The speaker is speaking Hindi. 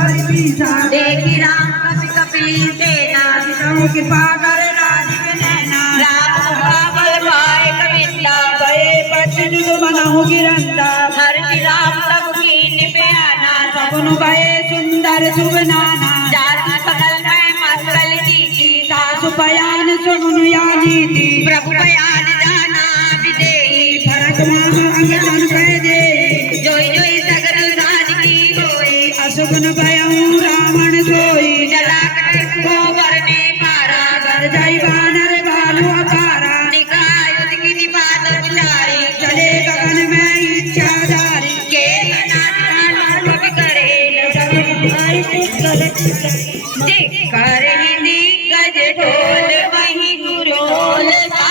देखी राम कपि कपिली सेना कृपा करे राजीव नैना राम बल भाई कविता गए पति मनहु गिरंदा हरि राम सब की निपयाना सपनु गए सुंदर शुभ नाना जाति सकल में मंगल की सासु बयान सुनु यानी थी प्रभु बयान जाना विदेही भरत मामा अंगजन कह दे जोई जोई सगर राज की होई अशुभन भयऊ रावण सोई जला को वरने पारा कर जाई बानर भालू अकारा निकाय युद्ध की निपात पुजारी चले गगन में इच्छाधारी के नाथ कवि करे कर ही दिग्गज ढोल वही गुरोल